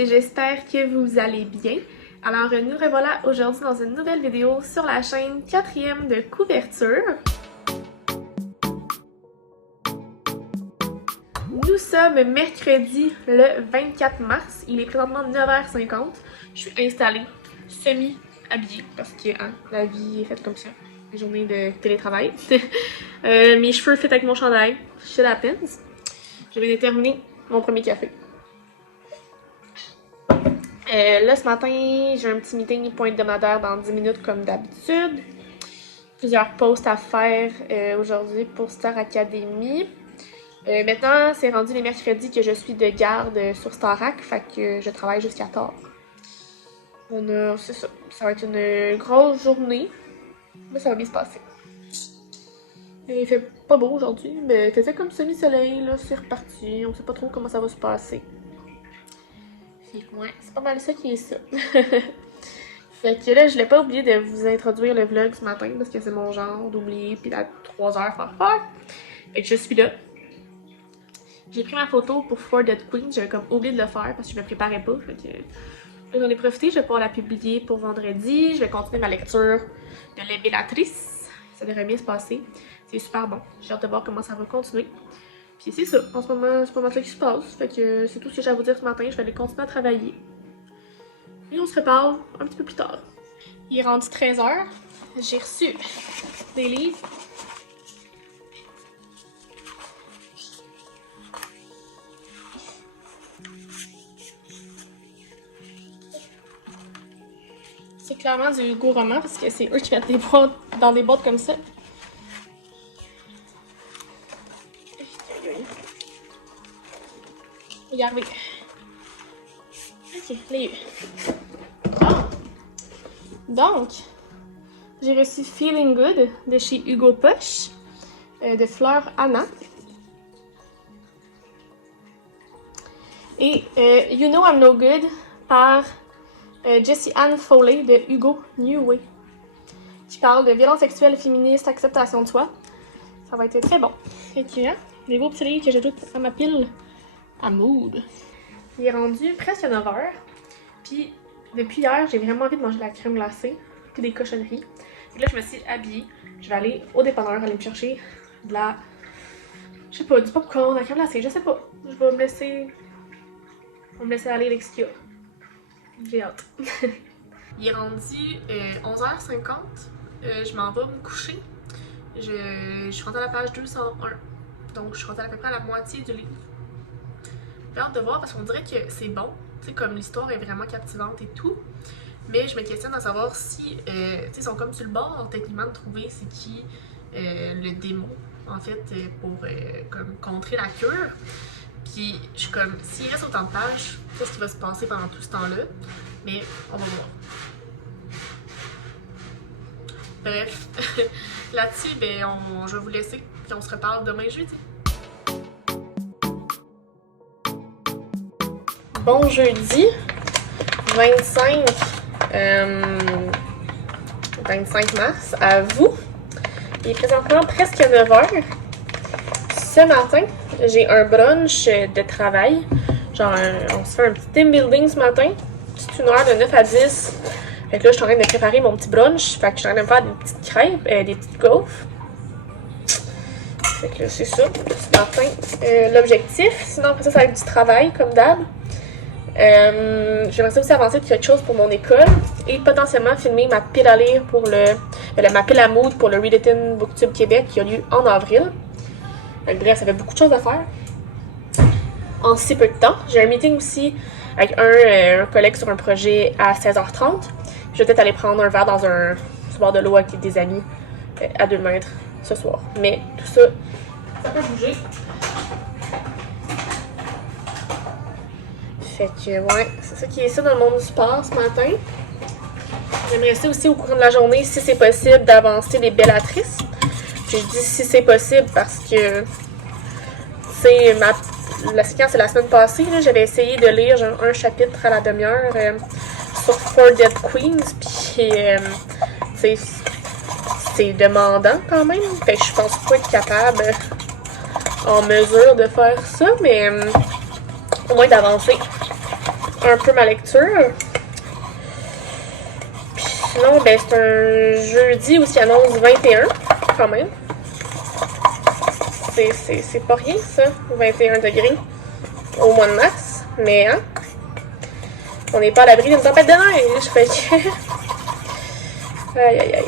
et j'espère que vous allez bien. Alors nous revoilà aujourd'hui dans une nouvelle vidéo sur la chaîne 4e de couverture. Nous sommes mercredi le 24 mars, il est présentement 9h50. Je suis installée, semi-habillée parce que la vie est faite comme ça, les journées de télétravail. Mes cheveux fit avec mon chandail, shit happens. Je viens de terminer mon premier café. Là, ce matin, j'ai un petit meeting point hebdomadaire dans 10 minutes comme d'habitude. Plusieurs posts à faire aujourd'hui pour Star Academy. Maintenant, c'est rendu les mercredis que je suis de garde sur Starac, fait que je travaille jusqu'à tard. C'est ça. Ça va être une grosse journée, mais ça va bien se passer. Il fait pas beau aujourd'hui, mais il faisait comme semi-soleil, là, c'est reparti. On sait pas trop comment ça va se passer. Fait que ouais, c'est pas mal ça qui est ça. Fait que là, je l'ai pas oublié de vous introduire le vlog ce matin parce que c'est mon genre d'oublier puis à 3h faire fuck. Fait que je suis là. J'ai pris ma photo pour For Dead Queen, j'avais comme oublié de le faire parce que je me préparais pas. Fait que j'en ai profité, je vais pouvoir la publier pour vendredi. Je vais continuer ma lecture de Les Bellatrices. Ça devrait bien se passer. C'est super bon. J'ai hâte de voir comment ça va continuer. Puis c'est ça, en ce moment, c'est pas mal ça qui se passe. Fait que c'est tout ce que j'ai à vous dire ce matin. Je vais aller continuer à travailler. Et on se reparle un petit peu plus tard. Il est rendu 13h. J'ai reçu des livres. C'est clairement du Hugo Roman parce que c'est eux qui mettent des boîtes dans des boîtes comme ça. Regardez. Ok, les Donc, j'ai reçu Feeling Good de chez Hugo Poche, de Fleur Anna. Et You Know I'm No Good par Jessie Ann Foley de Hugo Newway, qui parle de violence sexuelle féministe, acceptation de soi. Ça va être très bon. Fait que, des beaux petits livres que j'ajoute à ma pile à mood. Il est rendu presque 9h. Puis depuis hier, j'ai vraiment envie de manger de la crème glacée puis des cochonneries. Et là, je me suis habillée. Je vais aller au dépanneur aller me chercher de la, je sais pas, du popcorn, de la crème glacée, je sais pas. Je vais me laisser, aller avec ce qu'il y a. J'ai hâte. Il est rendu 11h50. Je m'en vais me coucher. Je suis rendue à la page 201. Donc, je suis rendue à peu près à la moitié du livre. J'ai hâte de voir parce qu'on dirait que c'est bon. Tu sais, comme l'histoire est vraiment captivante et tout. Mais je me questionne à savoir si, tu sais, ils sont comme sur le bord, techniquement, de trouver c'est qui le démon, en fait, pour comme contrer la cure. Puis, je suis comme, s'il reste autant de pages, qu'est-ce qui va se passer pendant tout ce temps-là? Mais, on va voir. Bref, là-dessus, ben, je vais vous laisser, puis on se reparle demain jeudi. Bon jeudi, 25 mars, à vous. Il est présentement presque 9h. Ce matin, j'ai un brunch de travail. Genre, on se fait un petit team building ce matin. C'est une heure de 9 à 10. Fait que là, je suis en train de préparer mon petit brunch. Fait que je suis en train de me faire des petites crêpes, des petites gaufres. Fait que c'est ça, ce matin, l'objectif. Sinon, après ça va être du travail, comme d'hab. J'aimerais aussi avancer de quelque chose pour mon école et potentiellement filmer ma pile à lire pour ma pile à mood pour le Read It In Booktube Québec qui a lieu en avril. Bref, ça fait beaucoup de choses à faire en si peu de temps. J'ai un meeting aussi avec un collègue sur un projet à 16h30. Je vais peut-être aller prendre un verre dans un bord de l'eau avec des amis à 2 mètres ce soir. Mais tout ça, ça peut bouger. Fait que ouais, c'est ça qui est ça dans le monde du sport ce matin. J'aimerais ça aussi au courant de la journée, si c'est possible, d'avancer les Bellatrices. Je dis si c'est possible parce que c'est la séquence de la semaine passée. J'avais essayé de lire genre, un chapitre à la demi-heure sur For Dead Queens. Puis c'est demandant quand même. Fait que je pense pas être capable en mesure de faire ça, mais au moins d'avancer un peu ma lecture. Puis sinon, ben c'est un jeudi où il annonce 21, quand même. C'est pas rien, ça, 21 degrés au mois de mars. Mais, hein, on n'est pas à l'abri d'une tempête de neige. Fait que... Aïe, aïe, aïe.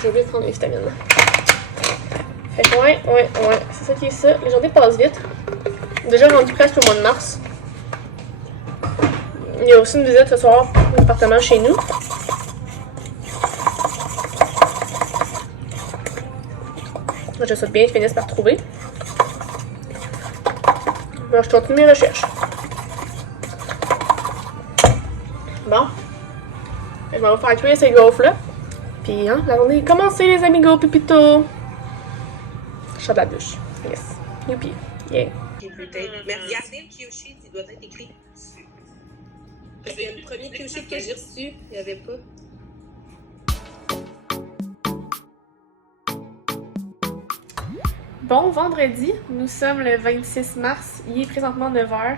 J'ai oublié de prendre mes vitamines. Fait que ouais, c'est ça qui est ça. Les journées passent vite. Déjà rendu presque au mois de mars. Il y a aussi une visite ce soir au appartement chez nous. Je souhaite bien qu'ils finissent par trouver. Bon, je continue mes recherches. Bon. Je vais vous faire cuire ces gaufres-là. Puis, hein, la journée est commencée, les amigos, pipito. Je sors de la douche. Yes. Youpi. Yeah. Mais regardez le cue sheet, il doit être écrit dessus. Parce que le premier cue sheet que j'ai reçu, il n'y avait pas. Bon vendredi, nous sommes le 26 mars, il est présentement 9h.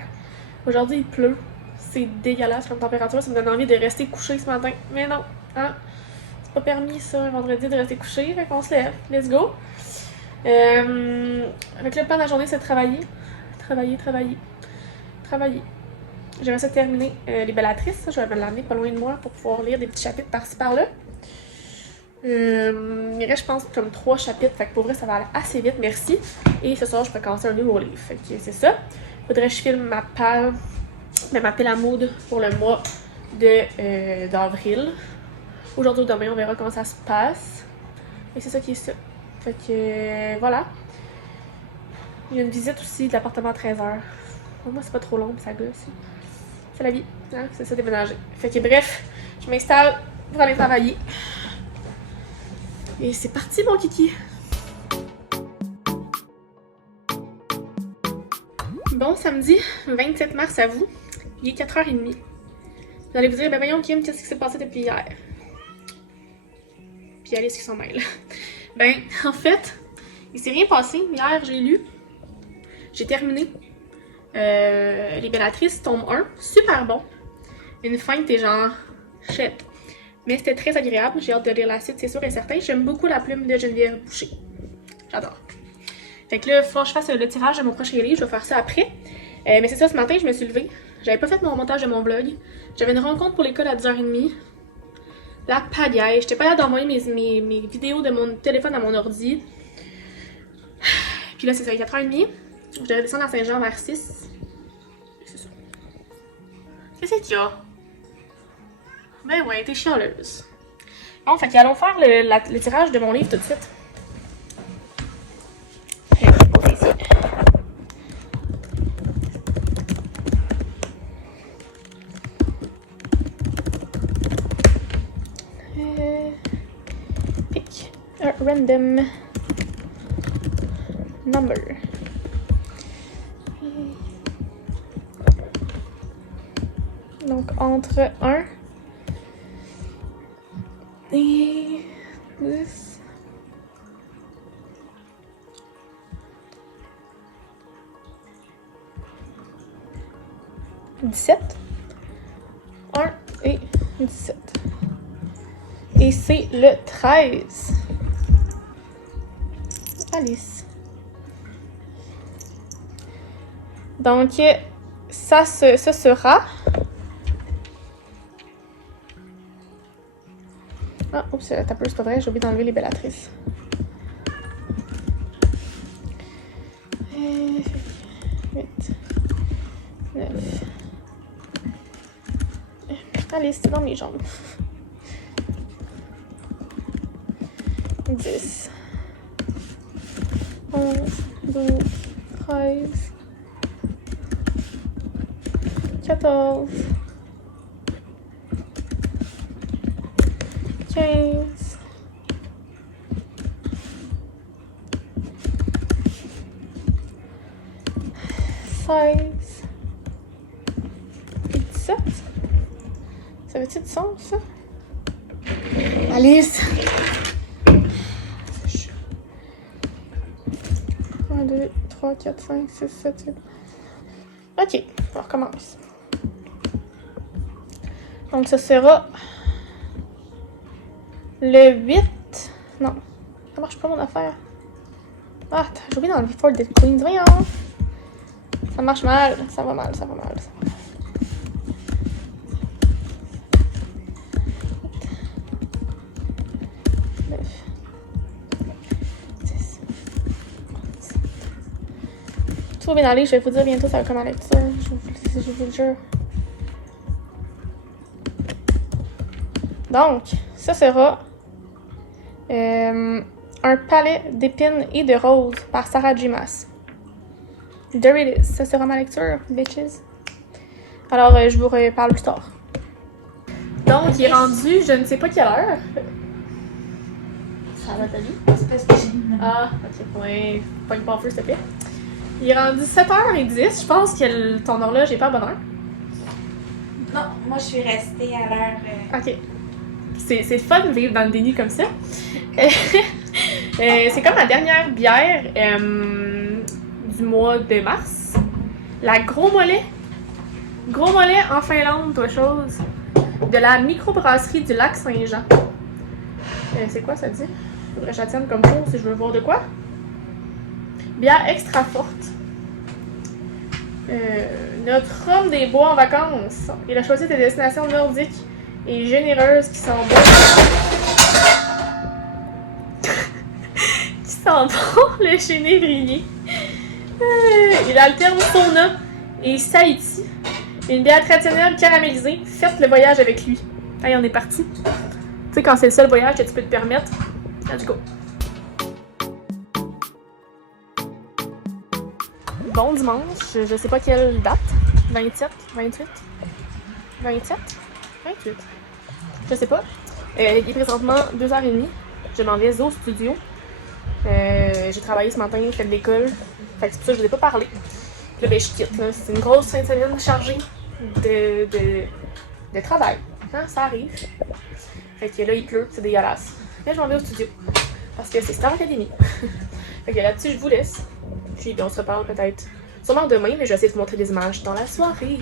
Aujourd'hui il pleut, c'est dégueulasse comme température, ça me donne envie de rester couché ce matin. Mais non, hein, c'est pas permis ça un vendredi de rester couché, fait qu'on se lève, let's go. Avec le plan de la journée c'est de travailler. J'aimerais ça terminer les Bellatrices, je vais me l'amener pas loin de moi pour pouvoir lire des petits chapitres par-ci par-là. Il reste, je pense, comme 3 chapitres, fait que pour vrai, ça va aller assez vite, merci. Et ce soir, je peux commencer un nouveau livre, fait que c'est ça. Faudrait que je filme ma pile à mood pour le mois d'avril. Aujourd'hui ou demain, on verra comment ça se passe. Et c'est ça qui est ça. Fait que, voilà. Il y a une visite aussi de l'appartement à 13h. Pour moi, c'est pas trop long, mais ça gosse. C'est la vie, hein? C'est ça, déménager. Fait que bref, je m'installe pour aller travailler. Et c'est parti, mon kiki! Bon samedi, 27 mars à vous. Il est 4h30. Vous allez vous dire, ben voyons Kim, qu'est-ce qui s'est passé depuis hier? Puis Alice qui s'en mêle. Ben, en fait, il s'est rien passé. Hier, j'ai terminé Les Bellatrices, tome 1. Super bon. Une fin, t'es genre, shit. Mais c'était très agréable, j'ai hâte de lire la suite, c'est sûr et certain. J'aime beaucoup la plume de Geneviève Boucher. J'adore. Fait que là, il faut que je fasse le tirage de mon prochain livre, je vais faire ça après. Mais c'est ça, ce matin, je me suis levée. J'avais pas fait mon montage de mon vlog. J'avais une rencontre pour l'école à 10h30. La pagaille. J'étais pas là d'envoyer mes vidéos de mon téléphone à mon ordi. Puis là, c'est ça, 4h30. Je devais descendre à Saint-Jean vers 6. C'est ça. Qu'est-ce qu'il y a? Ben ouais, t'es chialeuse. Bon, fait qu'allons faire le tirage de mon livre tout de suite. Je vais le poser ici. Pick a random number. Donc entre 1 et 10. « 17. 1 et 17. Et c'est le 13. Alice. Donc, ça sera... Ah, oups, t'as peu, c'est pas vrai, j'ai oublié d'enlever les Bellatrices. 8, 9. Allez, c'est dans mes jambes. 10. 11, 12, 13. 14. 15. 16. 17. Ça fait-il du sens, ça? Alice! 1, 2, 3, 4, 5, 6, 7, 8. Ok, on recommence. Donc, ce sera le 8. Non, ça marche pas mon affaire. Ah, j'ai oublié d'enlever For the Queens. Voyons. Ça marche mal, ça va mal, ça va mal. Ça va mal. 9, 10, 11. Tout va bien aller, je vais vous dire bientôt ça va comment lecture. Je vous le jure. Donc, ça sera un palais d'épines et de roses par Sarah J. Maas. There it is. Ça sera ma lecture, bitches. Alors, je vous reparle plus tard. Donc, il est rendu, je ne sais pas quelle heure. Ça va ta vie? C'est parce que j'ai une... Ah, ok. Ouais, pogne pas en feu, s'il te plaît. Il est rendu 7h10. Je pense que ton horloge est pas à bonne heure. Non, moi je suis restée à l'heure... Ok. C'est fun de vivre dans le déni comme ça. C'est comme la dernière bière du mois de mars. La Gros Mollet. Gros Mollet en Finlande, toi chose. De la microbrasserie du lac Saint-Jean. C'est quoi ça dit? Faudrait que je la tienne comme pour si je veux voir de quoi. Bière extra forte. Notre homme des bois en vacances. Il a choisi des destinations nordiques et généreuses qui sont bonnes. Qui sont bon le chénévrier. Il alterne sauna et Saïti. Une bière traditionnelle caramélisée. Faites le voyage avec lui. Allez, on est parti. Tu sais, quand c'est le seul voyage que tu peux te permettre. Let's go. Bon dimanche, je sais pas quelle date. 27, 28, 27, 28. Je sais pas. Il est présentement 2h30. Je m'en vais au studio. J'ai travaillé ce matin, fait de l'école. Fait que c'est pour ça que je vous ai pas parlé. Puis là, ben, je quitte. C'est une grosse fin de semaine chargée de travail. Hein, ça arrive. Fait que là, il pleut, c'est dégueulasse. Là, je m'en vais au studio. Parce que c'est Star Academy. Fait que là-dessus, je vous laisse. Puis on se reparle peut-être sûrement demain, mais je vais essayer de vous montrer des images dans la soirée.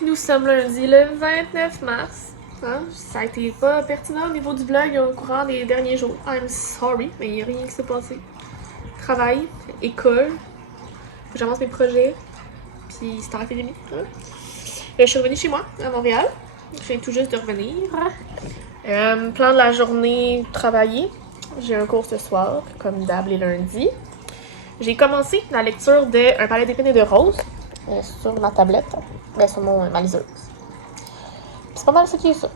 Nous sommes lundi le 29 mars. Hein? Ça a été pas pertinent au niveau du vlog au courant des derniers jours. I'm sorry, mais il n'y a rien qui s'est passé. Travail, école, faut que j'avance mes projets, puis Star Academy. Hein? Je suis revenue chez moi, à Montréal. Je viens tout juste de revenir. Plan de la journée, travailler. J'ai un cours ce soir, comme d'hab les lundis. J'ai commencé la lecture de Un palais d'épines et de roses sur ma tablette, sur ma liseuse. C'est pas mal ce qui est ça.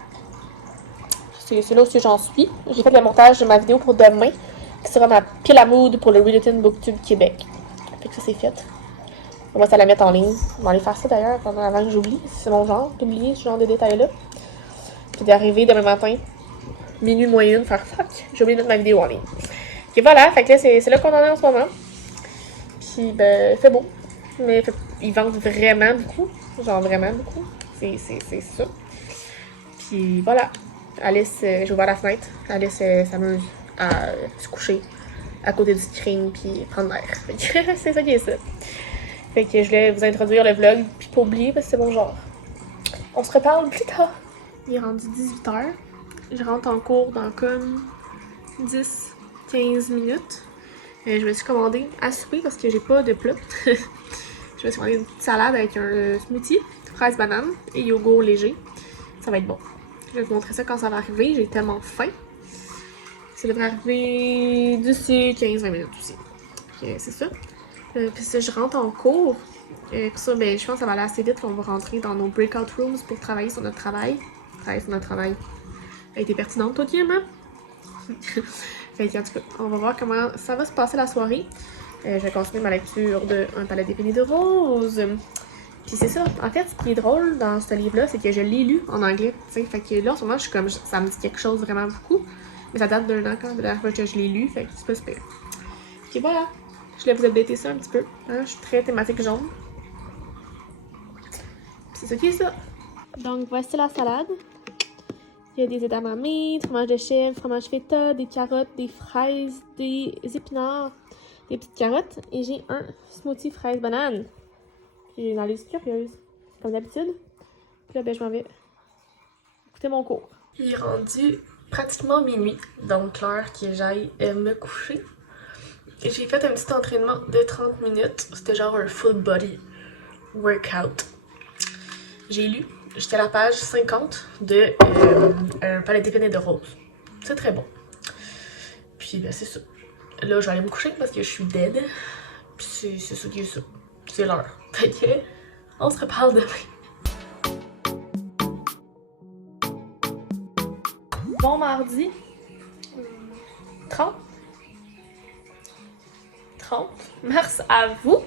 C'est là où j'en suis. J'ai fait le montage de ma vidéo pour demain, qui sera ma pile à mood pour le Read-A-Thon Booktube Québec. Fait que ça c'est fait. On va la mettre en ligne. On va aller faire ça d'ailleurs avant que j'oublie. C'est mon genre d'oublier ce genre de détails-là. Puis d'arriver demain matin, minuit moins une, faire fuck, j'ai oublié de mettre ma vidéo en ligne. Et voilà, fait que là c'est là qu'on en est en ce moment. Puis ben, fait beau. Mais ils vendent vraiment beaucoup. Genre vraiment beaucoup. C'est ça. Puis voilà. Alice, j'ai ouvert la fenêtre. Alice s'amuse à se coucher à côté du screen puis prendre l'air. C'est ça qui est ça. Fait que je voulais vous introduire le vlog puis pas oublier parce que c'est mon genre. On se reparle plus tard. Il est rendu 18h. Je rentre en cours dans comme 10-15 minutes. Je me suis commandé à souper parce que j'ai pas de plat. Je vais essayer de faire une petite salade avec un smoothie, fraise banane et yogourt léger. Ça va être bon. Je vais vous montrer ça quand ça va arriver. J'ai tellement faim. Ça devrait arriver d'ici 15-20 minutes aussi. C'est ça. Puis si je rentre en cours, pour ça, ben, je pense que ça va aller assez vite. On va rentrer dans nos breakout rooms pour travailler sur notre travail. Travailler sur notre travail. Elle a été pertinente, toi, Kim, hein? Fait que, en tout cas, on va voir comment ça va se passer la soirée. Je vais continuer ma lecture de Un palais d'épines de rose. Puis c'est ça. En fait, ce qui est drôle dans ce livre-là, c'est que je l'ai lu en anglais. T'sais. Fait que là, en ce moment, je suis comme, ça me dit quelque chose vraiment beaucoup. Mais ça date d'un an quand de la fois que je l'ai lu. Fait que c'est pas super. Ok, voilà. Je voulais vous updater ça un petit peu. Hein? Je suis très thématique jaune. Puis c'est ça qui est ça. Donc, voici la salade. Il y a des edamame, du fromage de chèvre, fromage feta, des carottes, des fraises, des épinards, des petites carottes. Et j'ai un smoothie fraise banane. J'ai dans les curieuse, comme d'habitude. Puis là, ben, je m'en vais écouter mon cours. Il est rendu pratiquement minuit, donc l'heure que j'aille me coucher. J'ai fait un petit entraînement de 30 minutes. C'était genre un full body workout. J'ai lu. J'étais à la page 50 de Un palais d'épines de rose. C'est très bon. Puis ben c'est ça. Là, je vais aller me coucher parce que je suis dead. Puis c'est ça qui est ça. C'est l'heure. Fait que, on se reparle demain. Bon mardi. 30 mars à vous.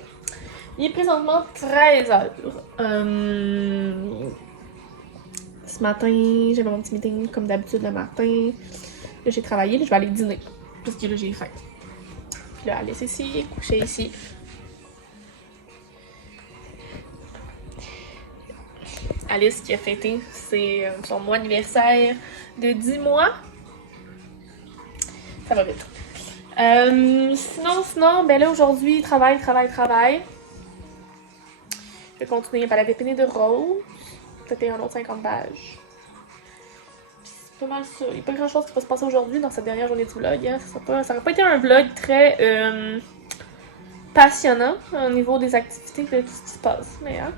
Il est présentement 13h. Ce matin, j'avais mon petit meeting comme d'habitude le matin. Là, j'ai travaillé, là, je vais aller dîner. Parce que là, j'ai faim. Puis là, Alice ici, coucher ici. Alice qui a fêté son mois anniversaire de 10 mois. Ça va vite. Sinon, ben là, aujourd'hui, travail. Je vais continuer un palais d'épines de rose. Peut-être un autre 50 pages. C'est pas mal ça. Il n'y a pas grand chose qui va se passer aujourd'hui dans cette dernière journée de vlog. Hein. Ça n'aurait pas été un vlog très passionnant au niveau des activités de tout ce qui se passe. Mais hein.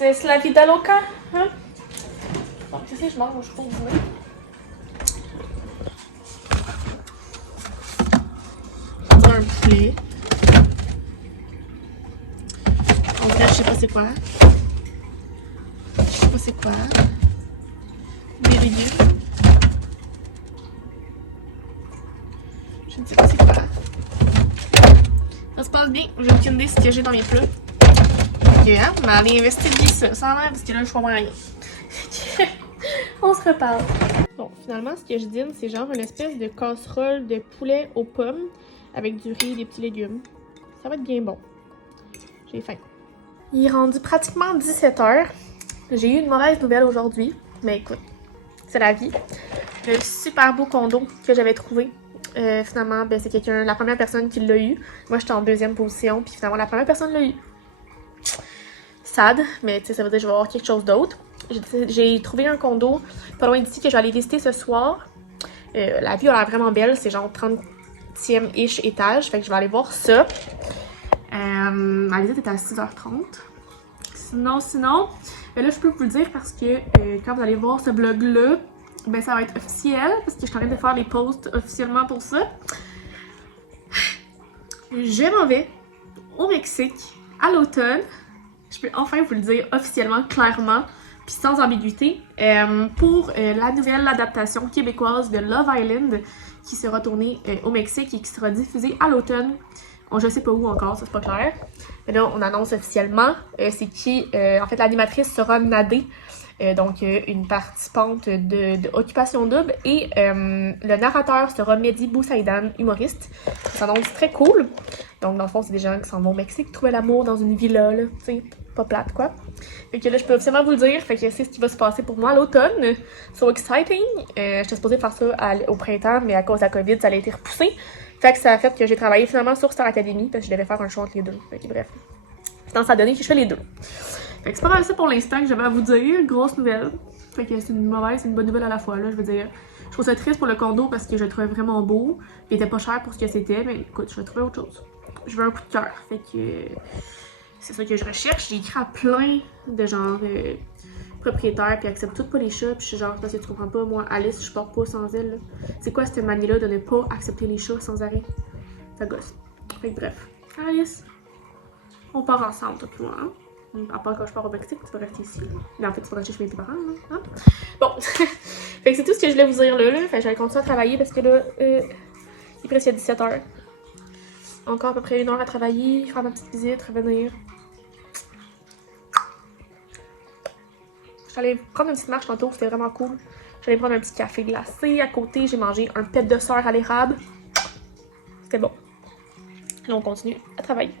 C'est la vida loca. Hein? Bon, qu'est-ce que je mange pour dîner? Un poulet. En vrai, je sais pas c'est quoi. Des légumes. Je ne sais pas c'est quoi. Ça se passe bien. J'ai aucune idée ce que j'ai dans mes plats. Ok, hein? On va aller investiguer ça. Ça a l'air parce que là, je vois rien. On se reparle. Bon, finalement, ce que je dîne, c'est genre une espèce de casserole de poulet aux pommes avec du riz et des petits légumes. Ça va être bien bon. J'ai faim. Il est rendu pratiquement 17h. J'ai eu une mauvaise nouvelle aujourd'hui. Mais écoute, c'est la vie. Le super beau condo que j'avais trouvé. Finalement, ben, c'est la première personne qui l'a eu. Moi, j'étais en deuxième position. Puis finalement, la première personne l'a eu. Sad, mais tu sais, ça veut dire que je vais avoir quelque chose d'autre. J'ai trouvé un condo pas loin d'ici que je vais aller visiter ce soir. La vue a l'air vraiment belle. C'est genre 30e-ish étage. Fait que je vais aller voir ça. Ma visite est à 6h30. Sinon, là, je peux vous le dire parce que quand vous allez voir ce vlog-là, ben ça va être officiel parce que je suis en train de faire les posts officiellement pour ça. Je m'en vais au Mexique à l'automne. Je peux enfin vous le dire officiellement, clairement, puis sans ambiguïté, pour la nouvelle adaptation québécoise de Love Island qui sera tournée au Mexique et qui sera diffusée à l'automne. Je sais pas où encore, ça c'est pas clair. Mais là, on annonce officiellement. C'est qui, en fait, l'animatrice sera Nadé, donc une participante de Occupation Double. Et le narrateur sera Mehdi Boussaïdan, humoriste. Ça s'annonce très cool. Donc, dans le fond, c'est des gens qui s'en vont au Mexique trouver l'amour dans une villa, là, tu sais, pas plate, quoi. Fait que là, je peux officiellement vous le dire. Fait que c'est ce qui va se passer pour moi à l'automne. So exciting! J'étais supposée faire ça au printemps, mais à cause de la COVID, ça a été repoussé. Fait que ça a fait que j'ai travaillé finalement sur Star Academy parce que je devais faire un choix entre les deux. Fait que bref. Finalement, ça a donné que je fais les deux. Fait que c'est pas mal ça pour l'instant que j'avais à vous dire. Grosse nouvelle. Fait que c'est une mauvaise et une bonne nouvelle à la fois, là. Je veux dire, je trouve ça triste pour le condo parce que je le trouvais vraiment beau. Il était pas cher pour ce que c'était, mais écoute, je vais trouver autre chose. je veux un coup de cœur. Fait que c'est ça que je recherche. J'ai écrit à plein de genre propriétaires puis acceptent toutes pas les chats. Puis je suis genre, parce que tu comprends pas, moi, Alice, je porte pas sans elle. Là. C'est quoi cette manie-là de ne pas accepter les chats sans arrêt? Ça gosse. Fait que bref. Alice, on part ensemble, toi puis moi. Hein? À part quand je pars au Mexique, tu vas rester ici. Mais en fait, tu vas rester chez mes parents. Hein? Bon. Fait que c'est tout ce que je voulais vous dire là. Fait que j'allais continuer à travailler parce que là, il est presque à 17h. Encore à peu près 1 heure à travailler, faire ma petite visite, revenir. J'allais prendre une petite marche tantôt, c'était vraiment cool. J'allais prendre un petit café glacé. À côté, j'ai mangé un pet de soeur à l'érable. C'était bon. Là, on continue à travailler.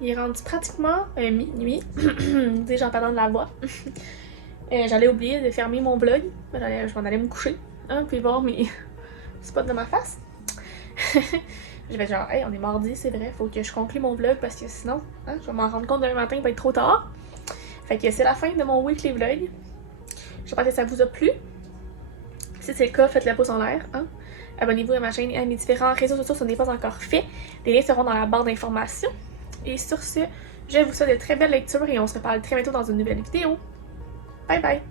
Il est rendu pratiquement minuit. Déjà, j'en parle de la voix. J'allais oublier de fermer mon vlog. Je m'en allais me coucher. Hein, puis voir mes spots de ma face. Je vais genre, hey, on est mardi, c'est vrai, faut que je conclue mon vlog parce que sinon, hein, je vais m'en rendre compte demain matin, il va être trop tard. Fait que c'est la fin de mon weekly vlog. J'espère que ça vous a plu. Si c'est le cas, faites le pouce en l'air. Hein? Abonnez-vous à ma chaîne et à mes différents réseaux sociaux, ce n'est pas encore fait. Les liens seront dans la barre d'informations. Et sur ce, je vous souhaite de très belles lectures et on se reparle très bientôt dans une nouvelle vidéo. Bye bye!